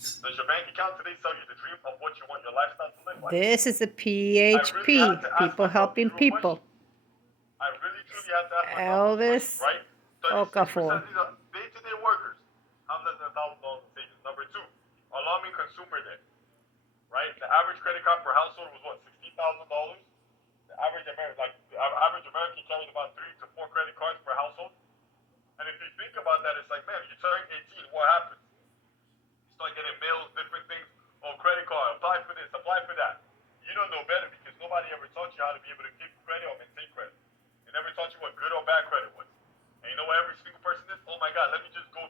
Does your bank account today sell you the dream of what you want your lifestyle to live like? This is a I really had PHP. to ask People myself these helping real questions. people. I really truly had to ask myself those questions, Elvis right? 36% Okafor. of these are day-to-day workers have less than $1,000 in savings. Number two, alarming consumer debt, right? The average credit card per household was what, $16,000? The average American carried about 3 to 4 credit cards per household. And if you think about that, it's like, man, you turn 18, what happens? You start getting mails, different things. Oh, credit card, apply for this, apply for that. You don't know better because nobody ever taught you how to be able to give credit or maintain credit. They never taught you what good or bad credit was. And you know what every single person is? Oh my God, let me just go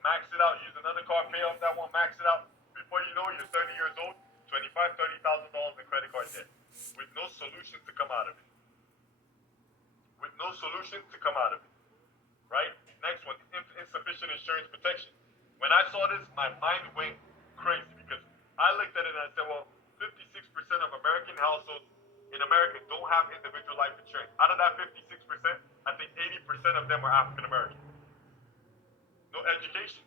max it out, use another card, pay off that one, max it out. Before you know, you're 30 years old, $25,000, $30,000 in credit card debt, with no solution to come out of it. With no solution to come out of it, right? Next one, insufficient insurance protection. When I saw this, my mind went crazy because I looked at it and I said, well, 56% of American households in America don't have individual life insurance. Out of that 56%, I think 80% of them are African American. No education,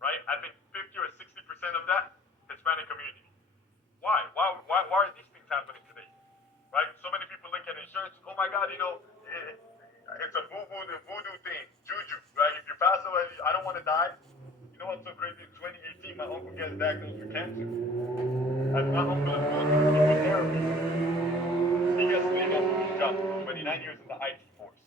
right? I think 50 or 60% of that, Hispanic community. Why? Why are these things happening today? Right? So many people look at insurance, oh my God, it's a voodoo thing, juju, right? If you pass away, I don't want to die. You know what's so crazy? In 2018, my uncle gets diagnosed with cancer. As my uncle is going through chemotherapy, he gets laid off from his job. 29 years in the IT force.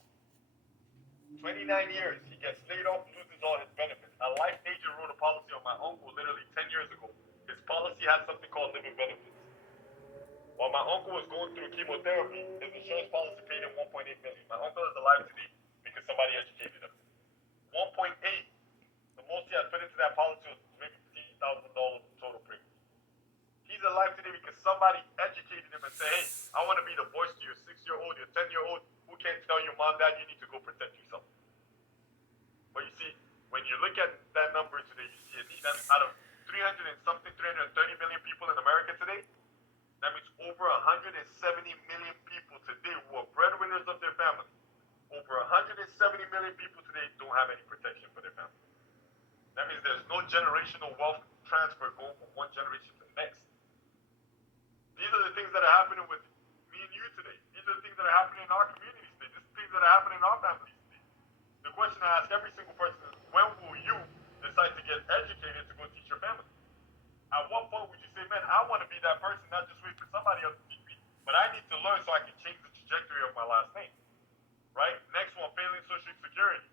29 years, he gets laid off, loses all his benefits. A life agent wrote a policy on my uncle literally 10 years ago. His policy had something called living benefits. While my uncle was going through chemotherapy, his insurance policy paid him $1.8 million. My uncle is alive today because somebody educated him. 1.8. The most he had put into that policy was maybe $15,000 total premium. He's alive today because somebody educated him and said, hey, I want to be the voice to your 6-year-old, your 10-year-old who can't tell you, mom, dad, you need to go protect yourself. But you see, when you look at that number today, you see a need out of 330 million people in America today. That means over 170 million people today who are breadwinners of their family. Over 170 million people today don't have any protection for their family. That means there's no generational wealth transfer going from one generation to the next. These are the things that are happening with me and you today. These are the things that are happening in our communities today. These are the things that are happening in our families today. The question I ask every single person is, when will you decide to get educated to go teach your family? At what point would you say, man, I want to be that person, not just wait for somebody else to teach me, but I need to learn so I can change the trajectory of my last name, right? Next one, failing Social Security.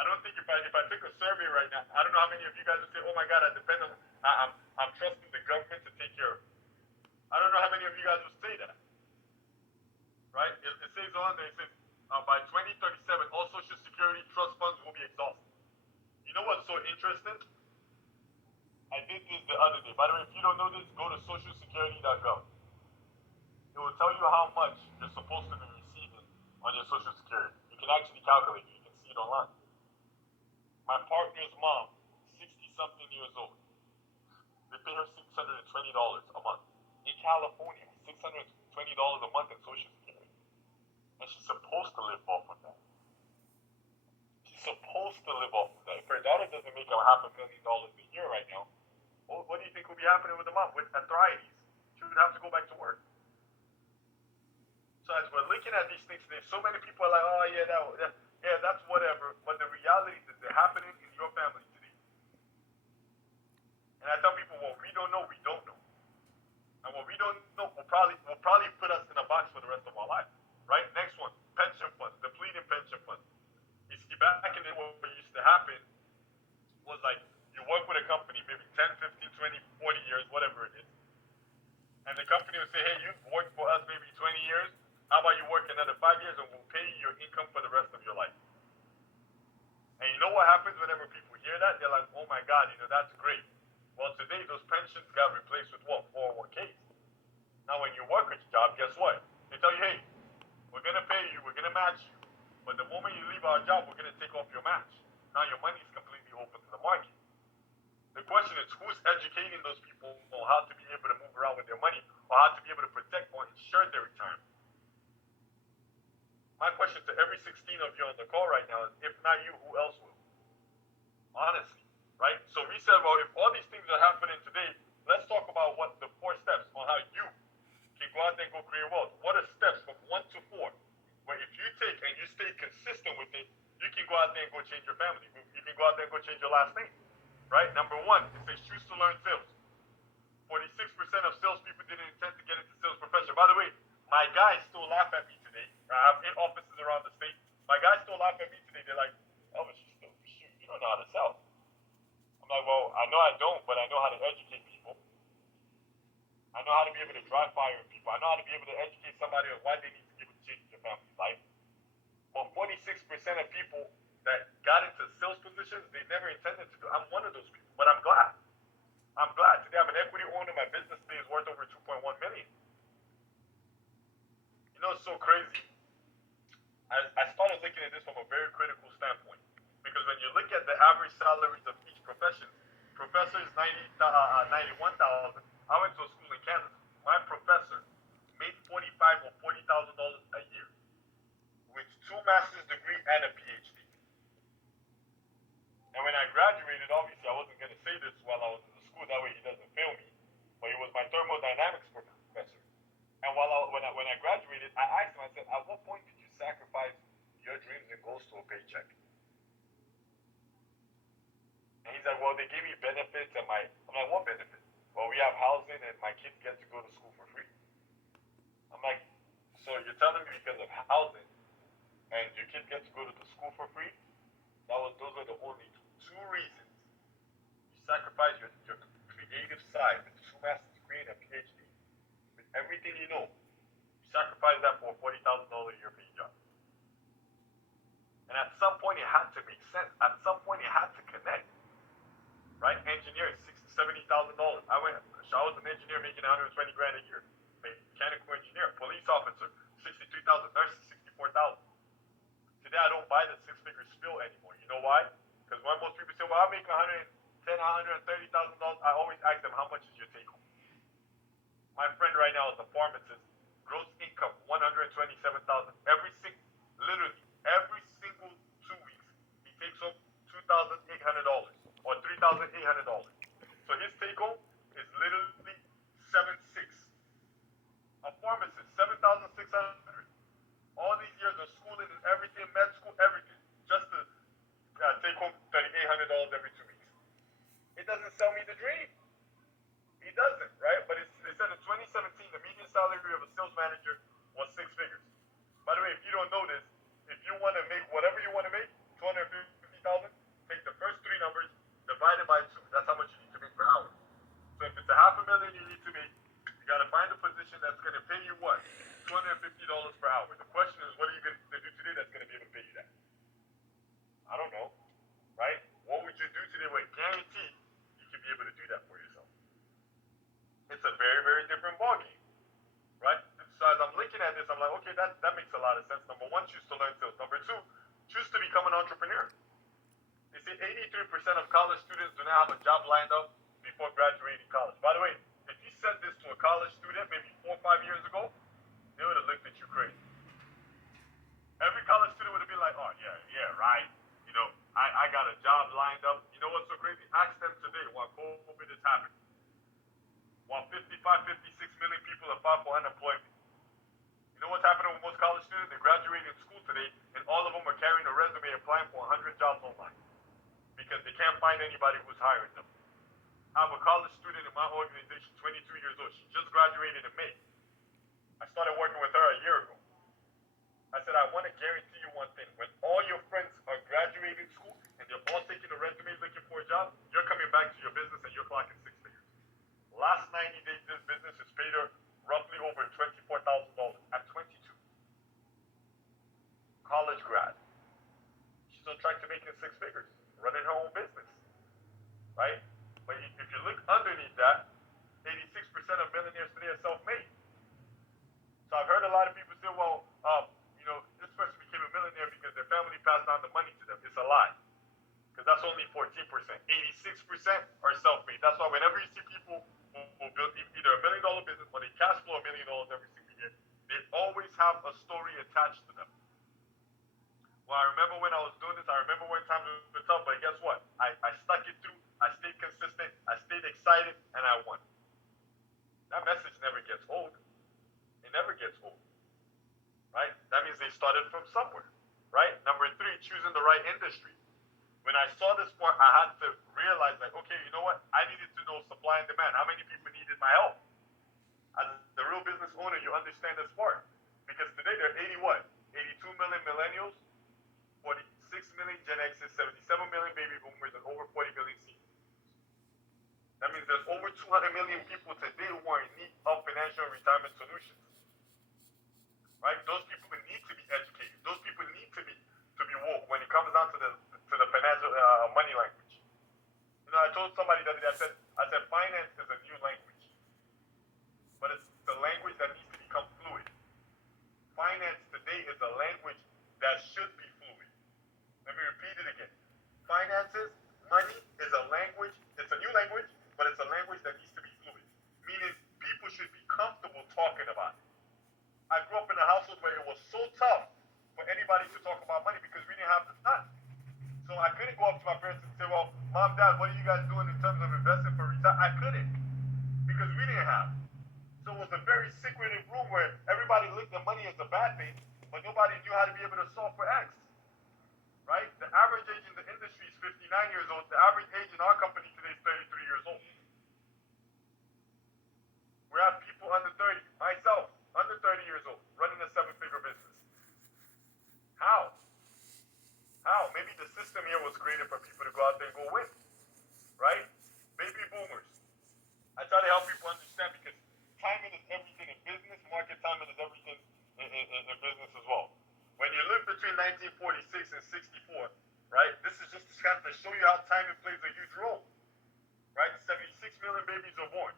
I don't think if I took a survey right now, I don't know how many of you guys would say, oh my God, I'm trusting the government to take care of me. I don't know how many of you guys would say that, right? It says on there, it says, by 2037, all Social Security trust funds will be exhausted. You know what's so interesting? I did this the other day. By the way, if you don't know this, go to socialsecurity.gov. It will tell you how much you're supposed to be receiving on your Social Security. You can actually calculate it. You can see it online. My partner's mom, 60-something years old, they pay her $620 a month. In California, $620 a month in Social Security. And she's supposed to live off of that. She's supposed to live off of that. If her daughter doesn't make $500,000 a year right now, what do you think will be happening with the mom? With arthritis, she would have to go back to work. So as we're looking at these things today, so many people are like, oh yeah, that's whatever. But the reality is they're happening in your family today. And I tell people, what we don't know, we don't know. And what we don't know will probably put us in a box for the rest of our life. Right? Next one, pension funds, depleting pension funds. You see, back in the day, what used to happen was like, you work with a company, maybe 10, 15, 20, 40 years, whatever it is. And the company will say, hey, you've worked for us maybe 20 years. How about you work another 5 years and we'll pay you your income for the rest of your life? And you know what happens whenever people hear that? They're like, oh my God, that's great. Well, today those pensions got replaced with what? 401ks. Now, when you work a job, guess what? They tell you, hey, we're going to pay you, we're going to match you. But the moment you leave our job, we're going to take off your match. Now your money is completely open to the market. The question is, who's educating those people on how to be able to move around with their money or how to be able to protect or insure their retirement? My question to every 16 of you on the call right now is, if not you, who else will? Honestly, right? So we said, well, if all these things are happening today, let's talk about what the 4 steps on how you can go out there and go create wealth. What are steps from 1 to 4? Where if you take and you stay consistent with it, you can go out there and go change your family. You can go out there and go change your last name, right? Number 1, it says choose to learn sales. 46% of salespeople didn't intend to get into sales profession. By the way, my guys still laugh at me today. I have 8 offices around the state. My guys still laugh at me today. They're like, Elvis, you don't know how to sell. I'm like, well, I know I don't, but I know how to educate people. I know how to be able to drive fire in people. I know how to be able to educate somebody on why they need to be able to change their family's life. But 46% of people that got into sales positions, they never intended to do. I'm one of those people, but I'm glad. I'm glad. Today I'm an equity owner. My business today is worth over 2.1 million. You know, it's so crazy. I started looking at this from a very critical standpoint. Because when you look at the average salaries of each profession, professor is 91,000. I went to a school in Kansas. My professor made $45,000 or $40,000 a year with 2 master's degree and a PhD. And when I graduated, obviously I wasn't going to say this while I was in the school, that way he doesn't fail me. But he was my thermodynamics professor. And when I graduated, I asked him, I said, at what point did you sacrifice your dreams and goals to a paycheck? And he's like, well, they gave me benefits and I'm like, what benefits? Well, we have housing and my kids get to go to school for free. I'm like, so you're telling me because of housing and your kids get to go to the school for free? Those are the only 2 reasons you sacrifice your creative side with 2 master's degree and a PhD, with everything you know. You sacrifice that for a $40,000 a year paying job. And at some point it had to make sense. At some point it had to connect. Right? Engineering, $60,000 to $70,000. I was an engineer making $120 grand a year. Mechanical engineer, police officer, $63,000, nurses, $64,000. Today I don't buy the 6-figure spiel anymore. You know why? Because when most people say, well, I make $110,000, $130,000, I always ask them, how much is your take home? My friend right now is a pharmacist, gross income $127,000. Literally every single 2 weeks, he takes home $2,800 or $3,800. So his take home is literally 7.6. A pharmacist, 7,600. All these years of schooling and everything, med school, everything, just to take home $3,800 every 2 weeks. It doesn't sell me the dream. It doesn't, right? But they said in 2017, the median salary of a sales manager was 6 figures. By the way, if you don't know this, if you want to make whatever you want to make, 250,000, take the first 3 numbers, divide it by 2. That's how much you need to make per hour. So if it's $500,000 you need to make, you got to find a position that's going to pay you what? $250 per hour. The question is, what are you going to do today that's going to be able to pay you that? I don't know, right? What would you do today with guarantee you can be able to do that for yourself? It's a very, very different ballgame, right? So as I'm looking at this, I'm like, okay, that makes a lot of sense. Number 1, choose to learn sales. Number 2, choose to become an entrepreneur. They say 83% of college students do not have a job lined up before graduating college. By the way, if you said this to a college student maybe 4 or 5 years ago, they would have looked at you crazy. Every college student would have been like, oh, yeah, right. You know, I got a job lined up. You know what's so crazy? Ask them today while COVID is happening. While 56 million people have filed for unemployment. You know what's happening with most college students? They're graduating school today, and all of them are carrying a resume applying for 100 jobs online because they can't find anybody who's hiring them. I have a college student in my organization, 22 years old. She just graduated in May. I started working with her a year ago. I said, I want to guarantee you one thing. When all your friends are graduating school and they're all taking a resume looking for a job, you're coming back to your business and you're clocking 6 figures. Last 90 days, this business has paid her roughly over $24,000 at 22. College grad. She's on track to making 6 figures, running her own business, right? But if you look underneath that, 86% of millionaires today are self-made. So I've heard a lot of people say, well, this person became a millionaire because their family passed down the money to them. It's a lie. Because that's only 14%. 86% are self-made. That's why whenever you see people who build either $1 million business or they cash flow $1 million every single year, they always have a story attached to them. Well, I remember when I was doing this, I remember when times it was tough, but guess what? I stuck it through industry. When I saw this sport, I had to realize, like, okay, you know what? I needed to know supply and demand. How many people needed my help? As the real business owner, you understand the sport. Because today there are 80 what? 82 million millennials, 46 million Gen X's, 77 million baby boomers, and over 40 million seniors. That means there's over 200 million people today who are in need of financial retirement solutions. Right? Those people need to be educated. Those people need to be woke when it comes down to the financial money language. You know, I told somebody the other day, I said finance is a new language, but it's the language that needs to become fluid. Finance today is a language that should be fluid. Let me repeat it again. Finances, money is a language. It's a new language, but it's a language that needs to be fluid. Meaning people should be comfortable talking about it. I grew up in a household where it was so tough for anybody to talk about money because we didn't have the time. So I couldn't go up to my parents and say, well, Mom, Dad, what are you guys doing in terms of investing for retirement? I couldn't because we didn't have. So it was a very secretive room where everybody looked at money as a bad thing, but nobody knew how to be able to solve for X. Right? The average age in the industry is 59 years old. The average age in our company today is 33 years old. We have people under 30, myself, under 30 years old, running a 7-figure business. How? Maybe the system here was created for people to go out there and go win. Right? Baby boomers. I try to help people understand because timing is everything in business. Market timing is everything in business as well. When you live between 1946 and 64, right, this is just kind of to show you how timing plays a huge role. Right? 76 million babies are born.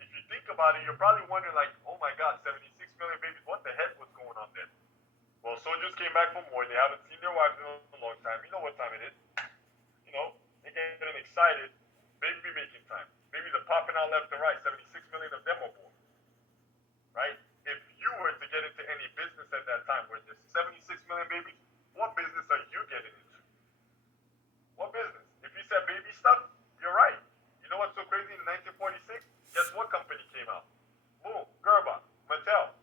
If you think about it, you're probably wondering like, oh my God, 76 million babies, what the heck was going on there? Well, soldiers came back from war. They haven't seen their wives in a long time. You know what time it is. You know, they're getting excited. Baby making time. Babies are popping out left and right. 76 million of them are born. Right? If you were to get into any business at that time where there's 76 million babies, what business are you getting into? What business? If you said baby stuff, you're right. You know what's so crazy? In 1946, guess what company came out? Boom, Gerber, Mattel.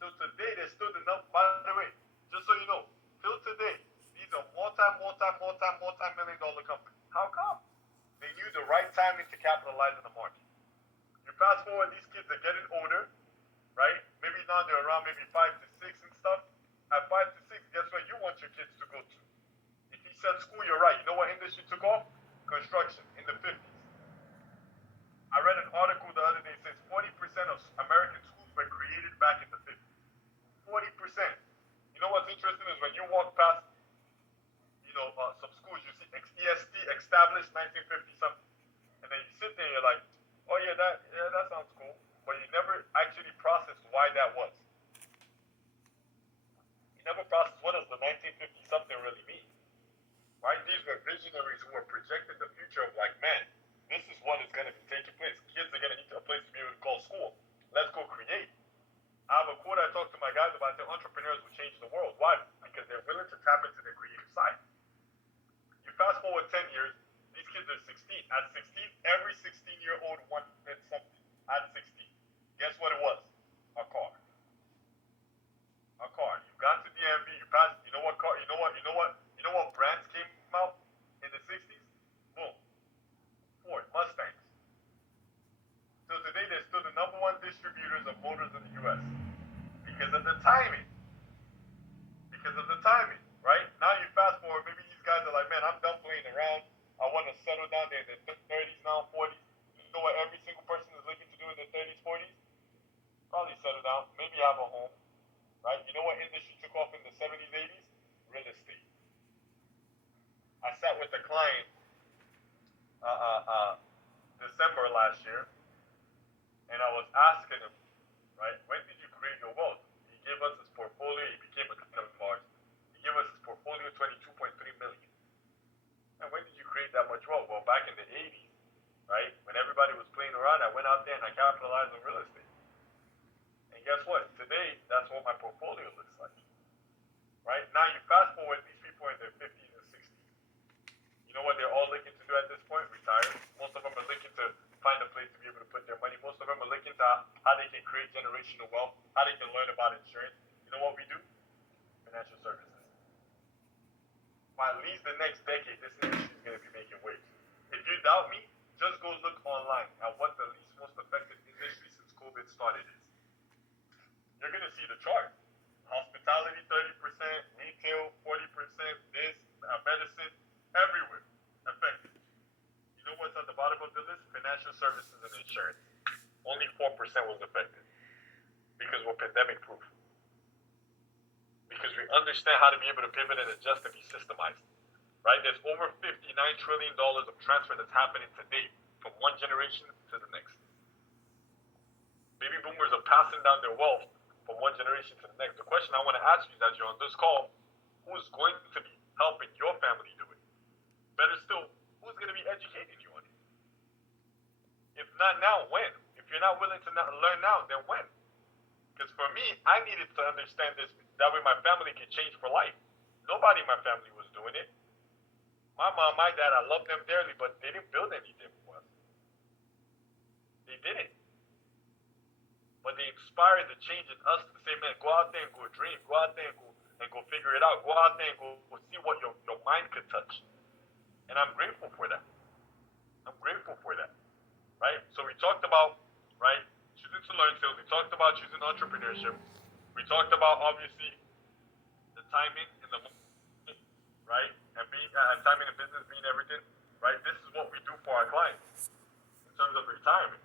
So today, there's still enough, by the way, just so you know, till today, these are multi-million dollar companies. How come? They knew the right timing to capitalize on the market. You fast forward, these kids are getting older, right? Maybe now they're around maybe 5 to 6 and stuff. At 5 to 6, guess where you want your kids to go to? If you said school, you're right. You know what industry took off? Construction in the 50s. I read an article the other day that says 40% of American schools were created back in the 50s. 40%. You know what's interesting is when you walk past, you know, some schools, you see EST established 1950 something, and then you sit there, you're like, oh yeah, that sounds cool, but you never actually processed why that was. You never processed what does the 1950 something really mean. Right? These were visionaries who were projecting the future of like, man, this is what is going to be taking place. Kids are going to need a place to be able to call school. Let's go create. I have a quote I talk to my guys about. The entrepreneurs will change the world. Why? Because they're willing to tap into their creative side. You fast forward 10 years, these kids are 16. At 16, every 16-year-old wanted something. At 16, guess what it was? A car. A car. You got to DMV. You passed. You know what car? You know what brands came out in the 60s? Boom. Ford, Mustangs. So today they're still the number one distributors of motors in the U.S. because of the timing. Because of the timing, right? Now you fast forward, maybe these guys are like, man, I'm done playing around. I want to settle down there in their 30s now, 40s. You know what every single person is looking to do in their 30s, 40s? Probably settle down, maybe have a home, right? You know what industry took off in the 70s, 80s? Real estate. I sat with a client December last year, and I was asking him, right, when did you create your wealth? He gave us his portfolio. He became a client of ours. He gave us his portfolio, 22.3 million. And when did you create that much wealth? Well, back in the 80s, right, when everybody was playing around, I went out there and I capitalized on real estate. And guess what? Today, that's what my portfolio looks like. Right? Now you fast forward, these people are in their 50s and 60s. You know what they're all looking to do at this point? Retire. Most of them are looking to find a place to be able to put their money. Most of them are looking to how they can create generational wealth, how they can learn about insurance. You know what we do? Financial services. least the next decade, this industry is going to be making waves. If you doubt me, just go look online at what the least most affected industry since COVID started is. You're going to see the chart. Hospitality 30%, retail 40%, this, medicine, everywhere affected. You know what's at the bottom of the list? Financial services and insurance. Only 4% was affected because we're pandemic proof. Because we understand how to be able to pivot and adjust and be systemized. Right? There's over $59 trillion of transfer that's happening today from one generation to the next. Baby boomers are passing down their wealth from one generation to the next. The question I want to ask you as you're on this call, who's going to be helping your family do it? Better still, who's going to be educating you on it? If not now, when? If you're not willing to learn now, then when? Because for me, I needed to understand this. That way my family can change for life. Nobody in my family was doing it. My mom, my dad, I love them dearly, but they didn't build anything for us. They didn't. But they inspired the change in us to say, man, go out there and go dream. Go out there and go figure it out. Go out there and go see what your mind could touch. And I'm grateful for that. I'm grateful for that. Right? So we talked about, right, choosing to learn sales. We talked about choosing entrepreneurship. We talked about, obviously, the timing in the moment, right? And being timing in business being everything, right? This is what we do for our clients in terms of retirement,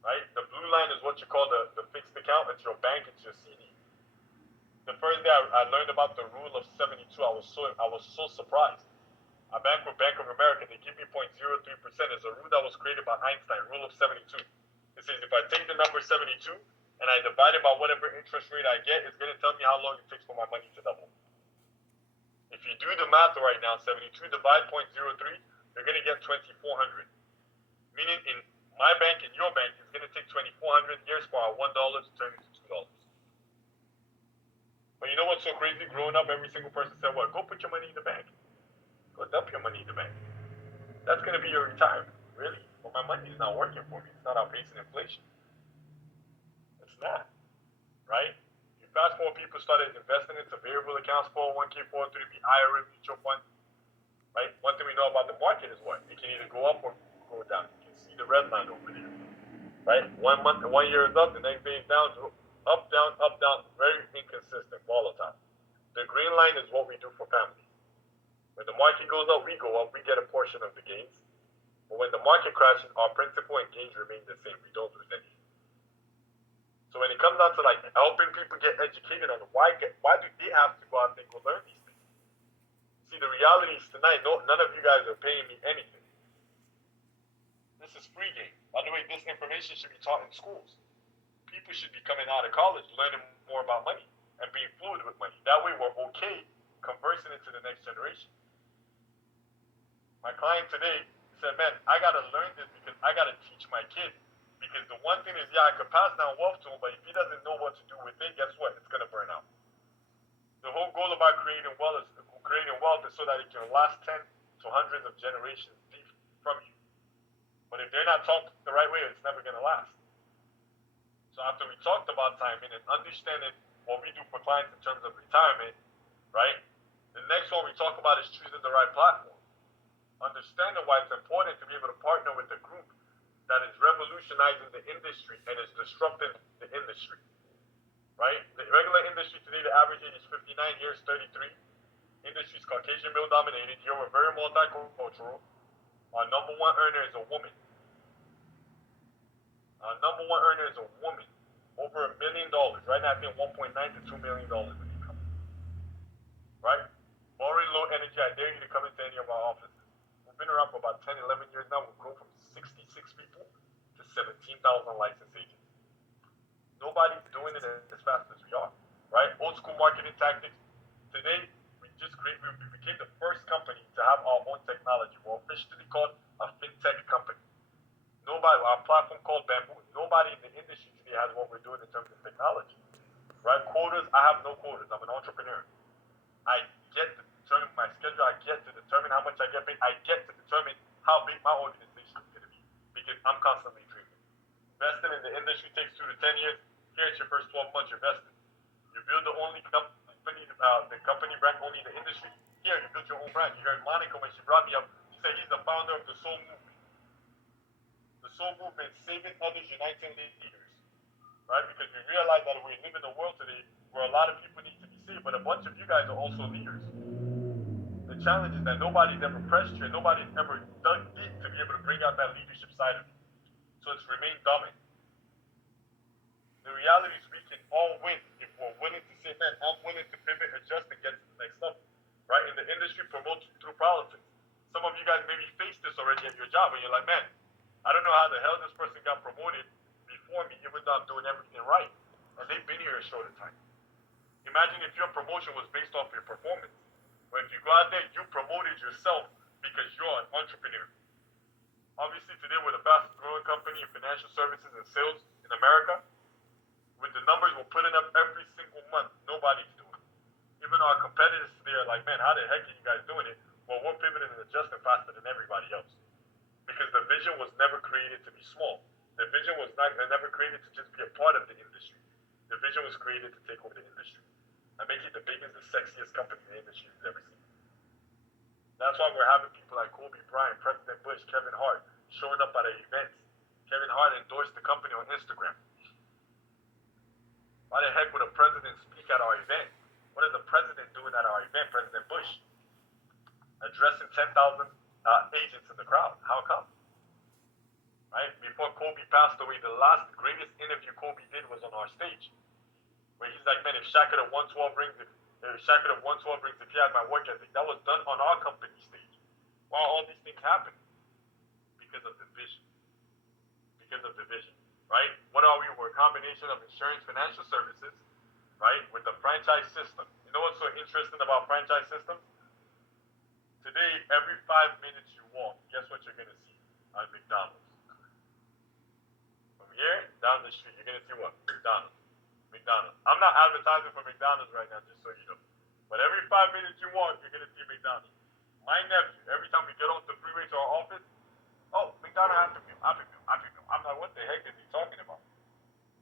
right? The blue line is what you call the fixed account. It's your bank. It's your CD. The first day I learned about the rule of 72, I was so surprised. I bank with Bank of America. They give me 0.03%. It's a rule that was created by Einstein. Rule of 72. It says if I take the number 72 and I divide it by whatever interest rate I get, it's going to tell me how long it takes for my money to double. If you do the math right now, 72 divide 0.03, you're going to get 2,400. Meaning in my bank and your bank, it's going to take 2,400 years for our $1 to turn into $2. But you know what's so crazy? Growing up, every single person said, what? Go put your money in the bank. Go dump your money in the bank. That's going to be your retirement. Really? Well, my money is not working for me. It's not outpacing inflation. It's not. Right? You fast forward, people started investing into variable accounts, 401k, 403b, IRA, mutual fund. Right? One thing we know about the market is what? It can either go up or go down. You can see the red line over there. Right? 1 month, 1 year is up, the next day is down, up, down, very inconsistent, volatile. The green line is what we do for families. When the market goes up, we go up, we get a portion of the gains. But when the market crashes, our principal and gains remain the same. We don't lose anything. So when it comes down to like helping people get educated on why do they have to go out and go learn these things? See, the reality is tonight, none of you guys are paying me anything. This is free game. By the way, this information should be taught in schools. People should be coming out of college learning more about money and being fluid with money. That way we're okay conversing into the next generation. My client today said, man, I got to learn this because I got to teach my kid. Because the one thing is, I could pass down wealth to him, but if he doesn't know what to do with it, guess what? It's going to burn out. The whole goal about creating wealth is so that it can last 10 to hundreds of generations deep from you. But if they're not taught the right way, it's never going to last. So after we talked about timing and understanding what we do for clients in terms of retirement, right? The next one we talk about is choosing the right platform. Understanding why it's important to be able to partner with a group that is revolutionizing the industry and is disrupting the industry, right? The regular industry today, the average age is 59, years 33. Industry is Caucasian male dominated. Here we're very multicultural. Our number one earner is a woman. Over $1 million. Right now I think 1.9 to $2 million in income. Right? Boring low energy, I dare you to come into any of our offices. We've been around for about 10, 11 years now. We've grown from 66 people to 17,000 licensed agents. Nobody's doing it as fast as we are, right? Old school marketing tactics. Today, we became the first company to have our own technology. We're officially called a fintech company. Our platform called Bamboo. Nobody in the industry today has what we're doing in terms of technology, right? Quotas, I have no quotas. I'm an entrepreneur. I get to determine my schedule. I get to determine how much I get paid. I get to determine how big my organization is going to be because I'm constantly dreaming. Investing in the industry takes 2 to 10 years. Here it's your first 12 months, you're vested. You build the only company, the company brand only in the industry. here, you built your own brand. You heard Monica when she brought me up, she said he's the founder of the Soul Movement. The Soul Movement, saving others, uniting leaders. Right? Because we realize that we live in a world today where a lot of people need to be saved, but a bunch of you guys are also leaders. The challenge is that nobody's ever pressed you and nobody's ever dug deep to be able to bring out that leadership side of you. So it's remained dominant. The reality is we can all win if we're willing to say, man, I'm willing to pivot, adjust, and get to the next level. Right? In the industry, promote through politics. Some of you guys maybe faced this already at your job, and you're like, man, I don't know how the hell this person got promoted before me, even though I'm doing everything right. And they've been here a shorter time. Imagine if your promotion was based off your performance. But if you go out there, you promoted yourself because you're an entrepreneur. Obviously, today we're the fastest growing company in financial services and sales in America. With the numbers we're putting up every single month, nobody's doing it. Even our competitors today are like, man, how the heck are you guys doing it? Well, we're pivoting and adjusting faster than everybody else. Because the vision was never created to be small. The vision was never created to just be a part of the industry. The vision was created to take over the industry and make it the biggest, the sexiest company the industry has ever seen. That's why we're having people like Kobe Bryant, President Bush, Kevin Hart showing up at our events. Kevin Hart endorsed the company on Instagram. Why the heck would a president speak at our event? What is the president doing at our event, President Bush? Addressing 10,000 agents in the crowd. How come? Right? Before Kobe passed away, the last greatest interview Kobe did was on our stage. Where he's like, man, if Shaq could have won 12 rings, if he had my work ethic, that was done on our company stage. Why all these things happen? Because of the vision. Because of the vision. Right? What are we? We're a combination of insurance, financial services, right? With the franchise system. You know what's so interesting about franchise systems? Today, every 5 minutes you walk, guess what you're going to see at McDonald's? From here, down the street, you're going to see what? McDonald's. McDonald's. I'm not advertising for McDonald's right now, just so you know. But every 5 minutes you walk, you're going to see McDonald's. My nephew, every time we get off the freeway to our office, oh, McDonald's Happy Meal. I'm like, what the heck is he talking about?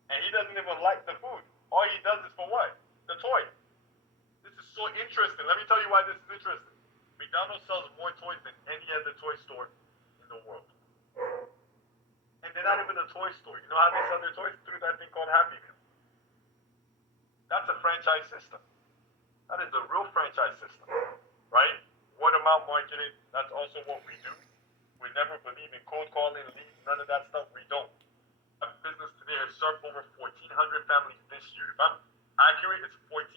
And he doesn't even like the food. All he does is for what? The toy. This is so interesting. Let me tell you why this is interesting. McDonald's sells more toys than any other toy store in the world. And they're not even a toy store. You know how they sell their toys? Through that thing called Happy Meal. That's a franchise system. That is a real franchise system. Right? Word of mouth marketing, that's also what we do. We never believe in cold calling, leads, none of that stuff. We don't. Our business today has served over 1,400 families this year. If I'm accurate, it's 1,450.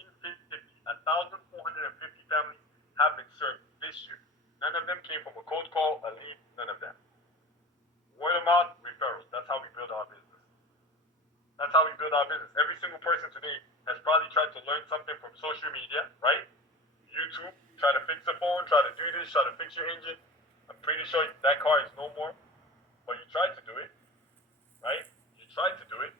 1,450 families have been served this year. None of them came from a cold call, a lead, none of that. Word of mouth, referrals. That's how we build our business. That's how we build our business. Every single person today has probably tried to learn something from social media, right? YouTube, try to fix a phone, try to do this, try to fix your engine. I'm pretty sure that car is no more, but you tried to do it, right? You tried to do it.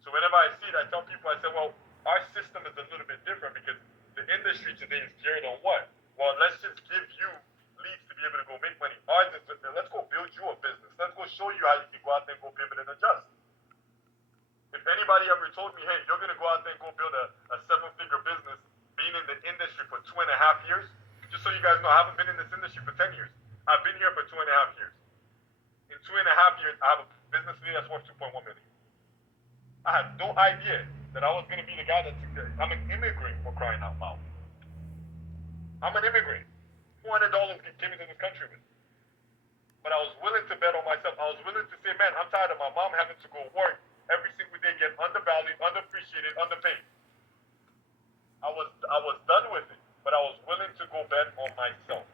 So whenever I see it, I tell people, I say, well, our system is a little bit different because the industry today is geared on what? Well, let's just give you leads to be able to go make money. Ours is, let's go build you a business. Let's go show you how you can go out there and go pivot and adjust. If anybody ever told me, hey, you're going to go out there and go build a 7-figure business, being in the industry for 2.5 years, just so you guys know, I haven't been in this industry for 10 years. I've been here for 2.5 years. In 2.5 years, I have a business today that's worth 2.1 million. I had no idea that I was going to be the guy I'm an immigrant, for crying out loud. I'm an immigrant. $400 came into this country with. But I was willing to bet on myself. I was willing to say, man, I'm tired of my mom having to go work every single day, get undervalued, underappreciated, underpaid. I was done with it, but I was willing to go bet on myself.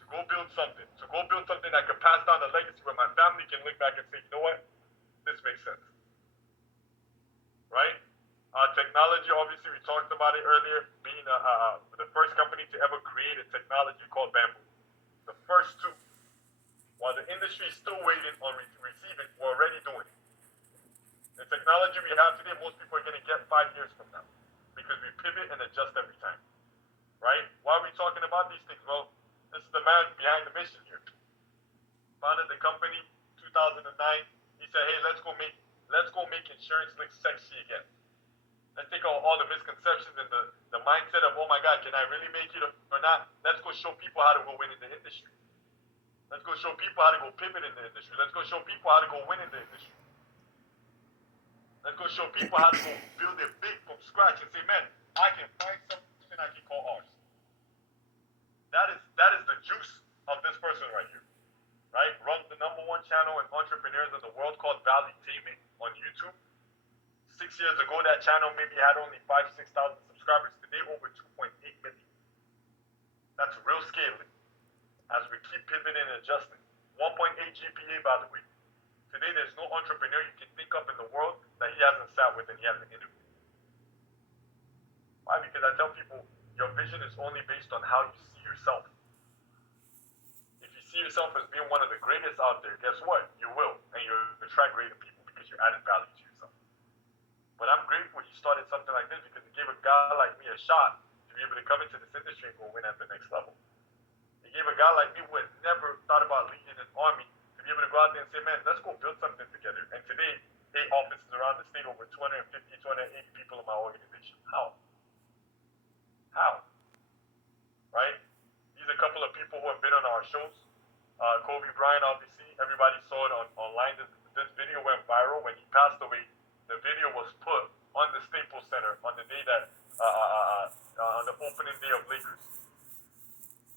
To go build something that could pass down a legacy where my family can look back and say, you know what? This makes sense. Right? Technology, obviously, we talked about it earlier, being the first company to ever create a technology called Bamboo. The first two. While the industry is still waiting on receiving, we're already doing it. The technology we have today, most people are going to get 5 years from now because we pivot and adjust every time. Right? Why are we talking about these things? Well, this is the man behind the mission here. Founded the company 2009. He said, hey, let's go make insurance look sexy again. Let's take all the misconceptions and the The mindset of, oh my God, can I really make it or not? Let's go show people how to go win in the industry. Let's go show people how to go pivot in the industry. Let's go show people how to go win in the industry. Let's go show people how to go build it big from scratch and say, man, I can find something I can call ours. That is the juice of this person right here. Right? Runs the #1 channel in entrepreneurs in the world called Valuetainment on YouTube. 6 years ago, that channel maybe had only 5,000-6,000 subscribers. Today, over 2.8 million. That's real scaling. As we keep pivoting and adjusting. 1.8 GPA, by the way. Today, there's no entrepreneur you can think of in the world that he hasn't sat with and he hasn't interviewed. Why? Because I tell people, your vision is only based on how you see yourself. If you see yourself as being one of the greatest out there, guess what? You will. And you'll attract greater people because you're adding value to yourself. But I'm grateful he started something like this because it gave a guy like me a shot to be able to come into this industry and go win at the next level. It gave a guy like me who had never thought about leading an army to be able to go out there and say, man, let's go build something together. And today, 8 offices around the state, over 250, 280 people in my organization. How? Right? These are a couple of people who have been on our shows. Kobe Bryant, obviously, everybody saw it online. This video went viral. When he passed away, the video was put on the Staples Center on the day that, on the opening day of Lakers.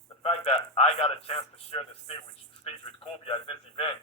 The fact that I got a chance to share the stage with Kobe at this